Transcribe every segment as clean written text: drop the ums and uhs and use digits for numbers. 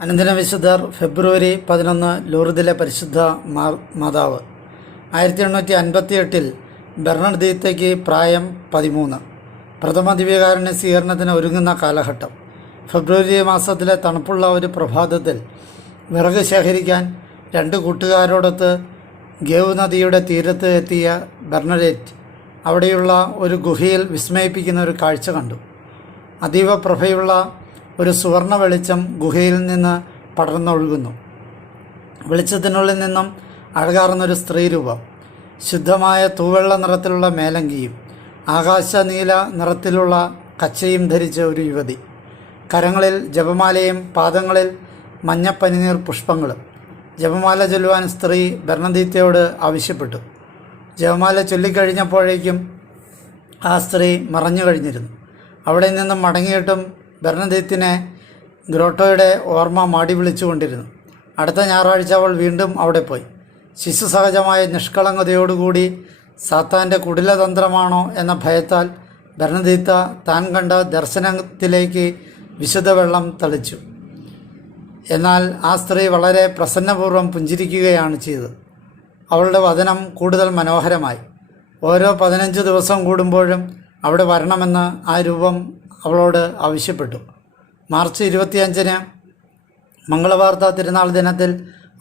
അനുദിന വിശുദ്ധർ ഫെബ്രുവരി 11 ലൂർദിലെ പരിശുദ്ധ മാതാവ്. 1858 ബെർണഡീത്തയ്ക്ക് പ്രായം 13. പ്രഥമ ദിവ്യകാരുണ്യ സ്വീകരണത്തിന് ഒരുങ്ങുന്ന കാലഘട്ടം. ഫെബ്രുവരി മാസത്തിലെ തണുപ്പുള്ള ഒരു പ്രഭാതത്തിൽ വിറക് ശേഖരിക്കാൻ 2 കൂട്ടുകാരോടൊത്ത് ഗേവ് നദിയുടെ തീരത്ത് എത്തിയ ബെർണഡേറ്റ് അവിടെയുള്ള ഒരു ഗുഹയിൽ വിസ്മയിപ്പിക്കുന്ന ഒരു കാഴ്ച കണ്ടു. അതീവ പ്രഭയുള്ള ഒരു സുവർണ വെളിച്ചം ഗുഹയിൽ നിന്ന് പടർന്നൊഴുകുന്നു. വെളിച്ചത്തിനുള്ളിൽ നിന്നും അഴകാർന്നൊരു സ്ത്രീരൂപം, ശുദ്ധമായ തൂവെള്ള നിറത്തിലുള്ള മേലങ്കിയും ആകാശ നീല നിറത്തിലുള്ള കച്ചയും ധരിച്ച ഒരു യുവതി. കരങ്ങളിൽ ജപമാലയും പാദങ്ങളിൽ മഞ്ഞപ്പനിനീർ പുഷ്പങ്ങളും. ജപമാല ചൊല്ലുവാൻ സ്ത്രീ ബെർണദീത്തയോട് ആവശ്യപ്പെട്ടു. ജപമാല ചൊല്ലിക്കഴിഞ്ഞപ്പോഴേക്കും ആ സ്ത്രീ മറഞ്ഞു കഴിഞ്ഞിരുന്നു. അവിടെ നിന്നും മടങ്ങിയിട്ടും ബെർണദീത്തിനെ ഗ്രോട്ടോയുടെ ഓർമ്മ മാടി വിളിച്ചുകൊണ്ടിരുന്നു. അടുത്ത ഞായറാഴ്ച അവൾ വീണ്ടും അവിടെ പോയി. ശിശുസഹജമായ നിഷ്കളങ്കതയോടുകൂടി സാത്താൻ്റെ കുടിലതന്ത്രമാണോ എന്ന ഭയത്താൽ ബെർണദീത്ത താൻ കണ്ട ദർശനത്തിലേക്ക് വിശുദ്ധ വെള്ളം തളിച്ചു. എന്നാൽ ആ സ്ത്രീ വളരെ പ്രസന്നപൂർവ്വം പുഞ്ചിരിക്കുകയാണ് ചെയ്തത്. അവളുടെ വദനം കൂടുതൽ മനോഹരമായി. ഓരോ 15 ദിവസം കൂടുമ്പോഴും അവിടെ വരണമെന്ന് ആ രൂപം അവളോട് ആവശ്യപ്പെട്ടു. മാർച്ച് 25 മംഗളവാർത്ത തിരുനാൾ ദിനത്തിൽ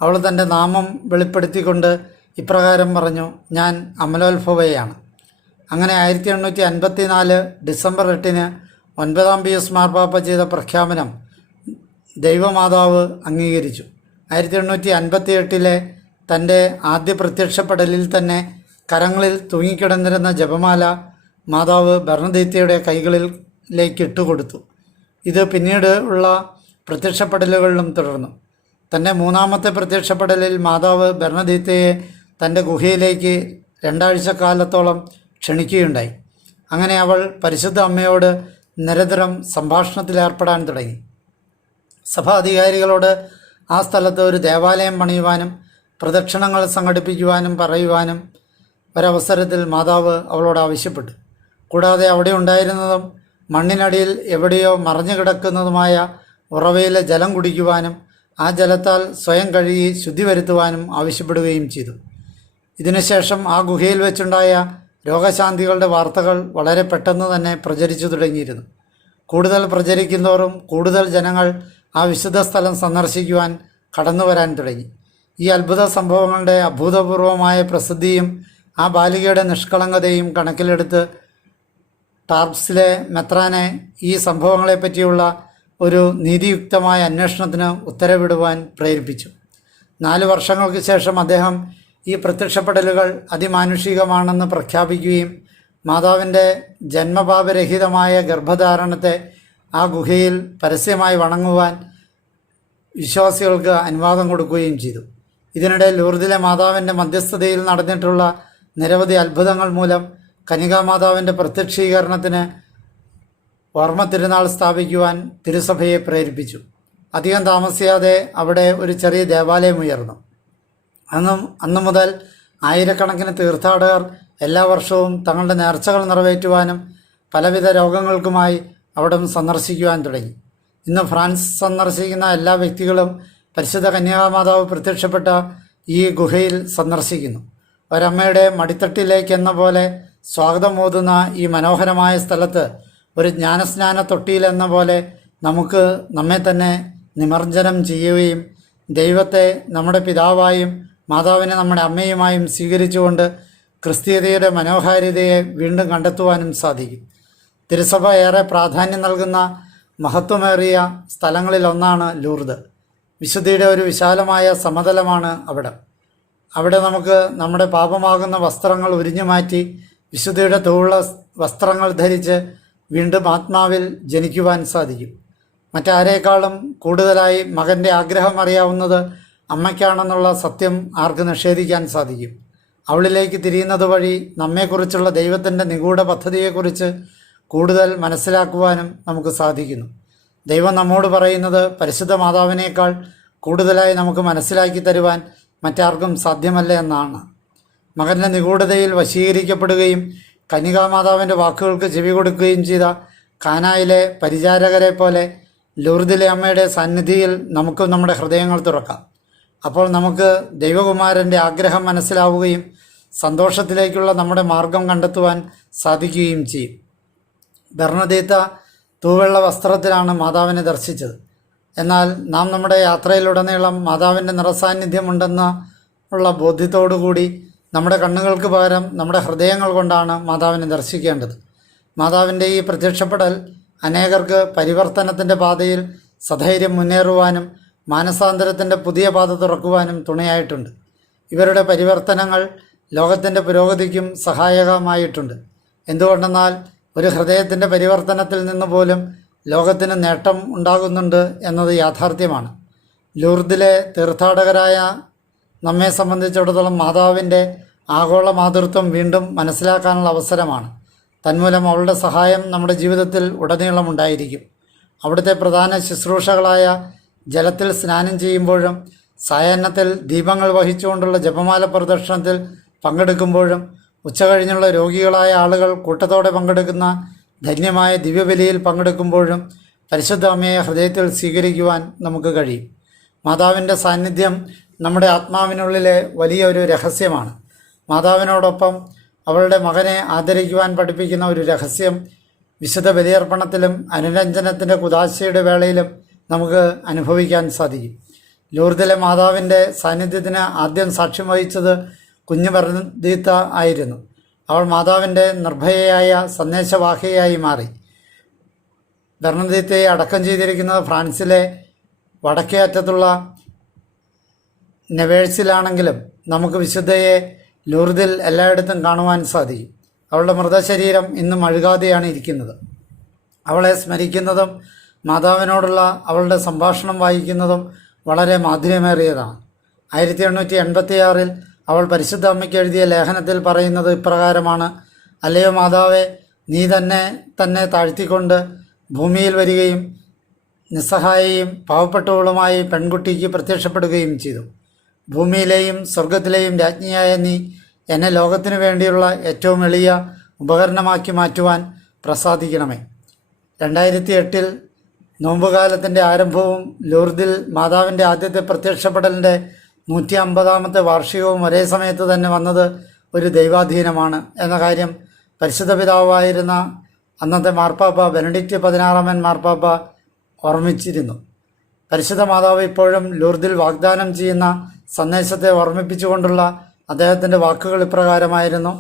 അവൾ തൻ്റെ നാമം വെളിപ്പെടുത്തിക്കൊണ്ട് ഇപ്രകാരം പറഞ്ഞു: ഞാൻ അമലോത്ഭവയാണ്. അങ്ങനെ 1854 ഡിസംബർ 8 9 പിയൂസ് മാർപ്പാപ്പ ചെയ്ത പ്രഖ്യാപനം ദൈവമാതാവ് അംഗീകരിച്ചു. 1858 തൻ്റെ ആദ്യ പ്രത്യക്ഷപ്പെടലിൽ തന്നെ കരങ്ങളിൽ തൂങ്ങിക്കിടന്നിരുന്ന ജപമാല മാതാവ് ബെർണദീത്തയുടെ കൈകളിലേക്ക് ഇട്ടുകൊടുത്തു. ഇത് പിന്നീട് ഉള്ള പ്രത്യക്ഷപ്പെടലുകളിലും തുടർന്നു. തൻ്റെ 3ാമത്തെ പ്രത്യക്ഷപ്പെടലിൽ മാതാവ് ബെർണദീത്തയെ തൻ്റെ ഗുഹയിലേക്ക് 2 ആഴ്ചക്കാലത്തോളം ക്ഷണിക്കുകയുണ്ടായി. അങ്ങനെ അവൾ പരിശുദ്ധ അമ്മയോട് നിരന്തരം സംഭാഷണത്തിലേർപ്പെടാൻ തുടങ്ങി. സഭാധികാരികളോട് ആ സ്ഥലത്ത് ഒരു ദേവാലയം പണിയുവാനും പ്രദക്ഷിണങ്ങൾ സംഘടിപ്പിക്കുവാനും പറയുവാനും ഒരവസരത്തിൽ മാതാവ് അവളോട് ആവശ്യപ്പെട്ടു. കൂടാതെ അവിടെ ഉണ്ടായിരുന്നതും മണ്ണിനടിയിൽ എവിടെയോ മറഞ്ഞു കിടക്കുന്നതുമായ ഉറവയിലെ ജലം കുടിക്കുവാനും ആ ജലത്താൽ സ്വയം കഴുകി ശുദ്ധി വരുത്തുവാനും ആവശ്യപ്പെടുകയും ചെയ്തു. ഇതിനുശേഷം ആ ഗുഹയിൽ വെച്ചുണ്ടായ രോഗശാന്തികളുടെ വാർത്തകൾ വളരെ പെട്ടെന്ന് തന്നെ പ്രചരിച്ചു തുടങ്ങിയിരുന്നു. കൂടുതൽ പ്രചരിക്കുന്തോറും കൂടുതൽ ജനങ്ങൾ ആ വിശുദ്ധ സ്ഥലം സന്ദർശിക്കുവാൻ കടന്നു വരാൻ തുടങ്ങി. ഈ അത്ഭുത സംഭവങ്ങളുടെ അഭൂതപൂർവമായ പ്രസിദ്ധിയും ആ ബാലികയുടെ നിഷ്കളങ്കതയും കണക്കിലെടുത്ത് ടാർപ്സിലെ മെത്രാനെ ഈ സംഭവങ്ങളെപ്പറ്റിയുള്ള ഒരു നീതിയുക്തമായ അന്വേഷണത്തിന് ഉത്തരവിടുവാൻ പ്രേരിപ്പിച്ചു. 4 വർഷങ്ങൾക്ക് ശേഷം അദ്ദേഹം ഈ പ്രത്യക്ഷപ്പെടലുകൾ അതിമാനുഷികമാണെന്ന് പ്രഖ്യാപിക്കുകയും മാതാവിൻ്റെ ജന്മപാപരഹിതമായ ഗർഭധാരണത്തെ ആ ഗുഹയിൽ പരസ്യമായി വണങ്ങുവാൻ വിശ്വാസികൾക്ക് അനുവാദം കൊടുക്കുകയും ചെയ്തു. ഇതിനിടെ ലൂർദിലെ മാതാവിൻ്റെ മധ്യസ്ഥതയിൽ നടന്നിട്ടുള്ള നിരവധി അത്ഭുതങ്ങൾ മൂലം കന്യകാമാതാവിൻ്റെ പ്രത്യക്ഷീകരണത്തിന് ഓർമ്മ തിരുനാൾ സ്ഥാപിക്കുവാൻ തിരുസഭയെ പ്രേരിപ്പിച്ചു. അധികം താമസിയാതെ അവിടെ ഒരു ചെറിയ ദേവാലയം ഉയർന്നു. അന്നു മുതൽ ആയിരക്കണക്കിന് തീർത്ഥാടകർ എല്ലാ വർഷവും തങ്ങളുടെ നേർച്ചകൾ നിറവേറ്റുവാനും പലവിധ രോഗങ്ങൾക്കുമായി അവിടം സന്ദർശിക്കുവാൻ തുടങ്ങി. ഇന്ന് ഫ്രാൻസ് സന്ദർശിക്കുന്ന എല്ലാ വ്യക്തികളും പരിശുദ്ധ കന്യകാമാതാവ് പ്രത്യക്ഷപ്പെട്ട ഈ ഗുഹയിൽ സന്ദർശിക്കുന്നു. ഒരമ്മയുടെ മടിത്തട്ടിലേക്കെന്ന പോലെ സ്വാഗതമോതുന്ന ഈ മനോഹരമായ സ്ഥലത്ത് ഒരു ജ്ഞാനസ്നാന തൊട്ടിയിലെന്ന പോലെ നമുക്ക് നമ്മെ തന്നെ നിമജ്ജനം ചെയ്യുകയും ദൈവത്തെ നമ്മുടെ പിതാവായും മാതാവിനെ നമ്മുടെ അമ്മയുമായും സ്വീകരിച്ചുകൊണ്ട് ക്രിസ്തീയതയുടെ മനോഹാരിതയെ വീണ്ടും കണ്ടെത്തുവാനും സാധിക്കും. തിരുസഭ ഏറെ പ്രാധാന്യം നൽകുന്ന മഹത്വമേറിയ സ്ഥലങ്ങളിലൊന്നാണ് ലൂർദ്. വിശുദ്ധിയുടെ ഒരു വിശാലമായ സമതലമാണ് അവിടെ നമുക്ക് നമ്മുടെ പാപമാകുന്ന വസ്ത്രങ്ങൾ ഉരിഞ്ഞു മാറ്റി വിശുദ്ധിയുടെ തൂവുള്ള വസ്ത്രങ്ങൾ ധരിച്ച് വീണ്ടും ആത്മാവിൽ ജനിക്കുവാൻ സാധിക്കും. മറ്റാരേക്കാളും കൂടുതലായി മകൻ്റെ ആഗ്രഹം അറിയാവുന്നത് അമ്മയ്ക്കാണെന്നുള്ള സത്യം ആർക്ക് നിഷേധിക്കാൻ സാധിക്കും? അവളിലേക്ക് തിരിയുന്നത് വഴി നമ്മെക്കുറിച്ചുള്ള ദൈവത്തിൻ്റെ നിഗൂഢ പദ്ധതിയെക്കുറിച്ച് കൂടുതൽ മനസ്സിലാക്കുവാനും നമുക്ക് സാധിക്കുന്നു. ദൈവം നമ്മോട് പറയുന്നത് പരിശുദ്ധ മാതാവിനേക്കാൾ കൂടുതലായി നമുക്ക് മനസ്സിലാക്കി തരുവാൻ മറ്റാർക്കും സാധ്യമല്ല എന്നാണ്. മകൻ്റെ നിഗൂഢതയിൽ വശീകരിക്കപ്പെടുകയും കന്യകാമാതാവിൻ്റെ വാക്കുകൾക്ക് ചെവി കൊടുക്കുകയും ചെയ്ത കാനായിലെ പരിചാരകരെ പോലെ ലൂർദിലെ അമ്മയുടെ സന്നിധിയിൽ നമുക്കും നമ്മുടെ ഹൃദയങ്ങൾ തുറക്കാം. അപ്പോൾ നമുക്ക് ദൈവകുമാരൻ്റെ ആഗ്രഹം മനസ്സിലാവുകയും സന്തോഷത്തിലേക്കുള്ള നമ്മുടെ മാർഗം കണ്ടെത്തുവാൻ സാധിക്കുകയും ചെയ്യും. ബെർണദീത്ത തൂവെള്ള വസ്ത്രത്തിലാണ് മാതാവിനെ ദർശിച്ചത്. എന്നാൽ നാം നമ്മുടെ യാത്രയിലുടനീളം മാതാവിൻ്റെ നിറസാന്നിധ്യമുണ്ടെന്ന ഉള്ള ബോധ്യത്തോടുകൂടി നമ്മുടെ കണ്ണുകൾക്ക് പകരം നമ്മുടെ ഹൃദയങ്ങൾ കൊണ്ടാണ് മാതാവിനെ ദർശിക്കേണ്ടത്. മാതാവിൻ്റെ ഈ പ്രത്യക്ഷപ്പെടൽ അനേകർക്ക് പരിവർത്തനത്തിൻ്റെ പാതയിൽ സധൈര്യം മുന്നേറുവാനും മാനസാന്തരത്തിൻ്റെ പുതിയ പാത തുറക്കുവാനും തുണയായിട്ടുണ്ട്. ഇവരുടെ പരിവർത്തനങ്ങൾ ലോകത്തിൻ്റെ പുരോഗതിക്കും സഹായകമായിട്ടുണ്ട്. എന്തുകൊണ്ടെന്നാൽ ഒരു ഹൃദയത്തിൻ്റെ പരിവർത്തനത്തിൽ നിന്ന് പോലും ലോകത്തിന് നേട്ടം ഉണ്ടാകുന്നുണ്ട് എന്നത് യാഥാർത്ഥ്യമാണ്. ലൂർദിലെ തീർത്ഥാടകരായ നമ്മെ സംബന്ധിച്ചിടത്തോളം മാതാവിൻ്റെ ആഗോള മാതൃത്വം വീണ്ടും മനസ്സിലാക്കാനുള്ള അവസരമാണ്. തന്മൂലം അവളുടെ സഹായം നമ്മുടെ ജീവിതത്തിൽ ഉടനീളം ഉണ്ടായിരിക്കും. അവിടുത്തെ പ്രധാന ശുശ്രൂഷകളായ ജലത്തിൽ സ്നാനം ചെയ്യുമ്പോഴും സായാഹ്നത്തിൽ ദീപങ്ങൾ വഹിച്ചുകൊണ്ടുള്ള ജപമാല പ്രദക്ഷിണത്തിൽ പങ്കെടുക്കുമ്പോഴും ഉച്ചകഴിഞ്ഞുള്ള രോഗികളായ ആളുകൾ കൂട്ടത്തോടെ പങ്കെടുക്കുന്ന ധന്യമായ ദിവ്യബലിയിൽ പങ്കെടുക്കുമ്പോഴും പരിശുദ്ധ അമ്മയെ ഹൃദയത്തിൽ സ്വീകരിക്കുവാൻ നമുക്ക് കഴിയും. മാതാവിൻ്റെ സാന്നിധ്യം നമ്മുടെ ആത്മാവിനുള്ളിലെ വലിയൊരു രഹസ്യമാണ്. മാതാവിനോടൊപ്പം അവളുടെ മകനെ ആദരിക്കുവാൻ പഠിപ്പിക്കുന്ന ഒരു രഹസ്യം വിശുദ്ധ ബലിയർപ്പണത്തിലും അനുരഞ്ജനത്തിൻ്റെ കുദാശയുടെ വേളയിലും നമുക്ക് അനുഭവിക്കാൻ സാധിക്കും. ലൂർദിലെ മാതാവിൻ്റെ സാന്നിധ്യത്തിന് ആദ്യം സാക്ഷ്യം വഹിച്ചത് കുഞ്ഞു ബെർണദീത്ത ആയിരുന്നു. അവൾ മാതാവിൻ്റെ നിർഭയയായ സന്ദേശവാഹികയായി മാറി. ബെർണദീത്തയെ അടക്കം ചെയ്തിരിക്കുന്നത് ഫ്രാൻസിലെ വടക്കേ അറ്റത്തുള്ള നെവേഴ്സിലാണെങ്കിലും നമുക്ക് വിശുദ്ധയെ ലൂർദിൽ എല്ലായിടത്തും കാണുവാൻ സാധിക്കും. അവളുടെ മൃതശരീരം ഇന്നും അഴുകാതെയാണ് ഇരിക്കുന്നത്. അവളെ സ്മരിക്കുന്നതും മാതാവിനോടുള്ള അവളുടെ സംഭാഷണം വായിക്കുന്നതും വളരെ മാധുര്യമേറിയതാണ്. 1886 അവൾ പരിശുദ്ധ അമ്മയ്ക്ക് എഴുതിയ ലേഖനത്തിൽ പറയുന്നത് ഇപ്രകാരമാണ്: അല്ലയോ മാതാവേ, നീ തന്നെ താഴ്ത്തിക്കൊണ്ട് ഭൂമിയിൽ വരികയും നിസ്സഹായയും പാവപ്പെട്ടവളുമായി പെൺകുട്ടിക്ക് പ്രത്യക്ഷപ്പെടുകയും ചെയ്തു. ഭൂമിയിലെയും സ്വർഗത്തിലെയും രാജ്ഞിയായ നീ എന്നെ ലോകത്തിനു വേണ്ടിയുള്ള ഏറ്റവും എളിയ ഉപകരണമാക്കി മാറ്റുവാൻ പ്രസാദിക്കണമേ. 2008 നോമ്പുകാലത്തിൻ്റെ ആരംഭവും ലൂർദിൽ മാതാവിൻ്റെ ആദ്യത്തെ പ്രത്യക്ഷപ്പെടലിൻ്റെ 150ാമത്തെ വാർഷികവും ഒരേ സമയത്ത് തന്നെ വന്നത് ഒരു ദൈവാധീനമാണ് എന്ന കാര്യം പരിശുദ്ധ പിതാവായിരുന്ന അന്നത്തെ മാർപ്പാപ്പ ബെനഡിക്റ്റ് 16 മാർപ്പാപ്പ ഓർമ്മിച്ചിരുന്നു. പരിശുദ്ധ മാതാവ് ഇപ്പോഴും ലൂർദിൽ വാഗ്ദാനം ചെയ്യുന്ന സന്ദേശത്തെ ഓർമ്മിപ്പിച്ചുകൊണ്ടുള്ള അദ്ദേഹത്തിൻ്റെ വാക്കുകൾ ഇപ്രകാരമായിരുന്നു: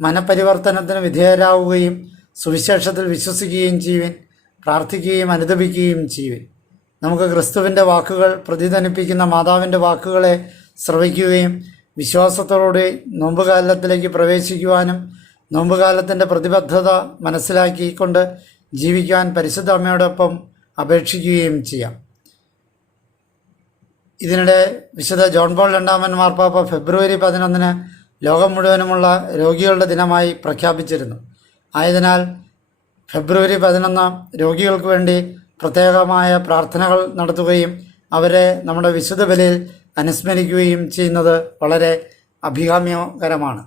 മനപരിവർത്തനത്തിന് വിധേയരാകുകയും സുവിശേഷത്തിൽ വിശ്വസിക്കുകയും ചെയ്യുവിൻ, പ്രാർത്ഥിക്കുകയും അനുദപിക്കുകയും ചെയ്യുവിൻ. നമുക്ക് ക്രിസ്തുവിൻ്റെ വാക്കുകൾ പ്രതിധ്വനിപ്പിക്കുന്ന മാതാവിൻ്റെ വാക്കുകളെ ശ്രവിക്കുകയും വിശ്വാസത്തോടെ നോമ്പുകാലത്തിലേക്ക് പ്രവേശിക്കുവാനും നോമ്പുകാലത്തിൻ്റെ പ്രതിബദ്ധത മനസ്സിലാക്കിക്കൊണ്ട് ജീവിക്കുവാൻ പരിശുദ്ധ അമ്മയോടൊപ്പം അപേക്ഷിക്കുകയും ചെയ്യാം. ഇതിനിടെ വിശുദ്ധ ജോൺ പോൾ II മാർപ്പാപ്പ ഫെബ്രുവരി 11 ലോകം മുഴുവനുമുള്ള രോഗികളുടെ ദിനമായി പ്രഖ്യാപിച്ചിരുന്നു. ആയതിനാൽ ഫെബ്രുവരി 11 രോഗികൾക്ക് വേണ്ടി പ്രത്യേകമായ പ്രാർത്ഥനകൾ നടത്തുകയും അവരെ നമ്മുടെ വിശുദ്ധ ബലിയിൽ അനുസ്മരിക്കുകയും ചെയ്യുന്നത് വളരെ അഭികാമ്യകരമാണ്.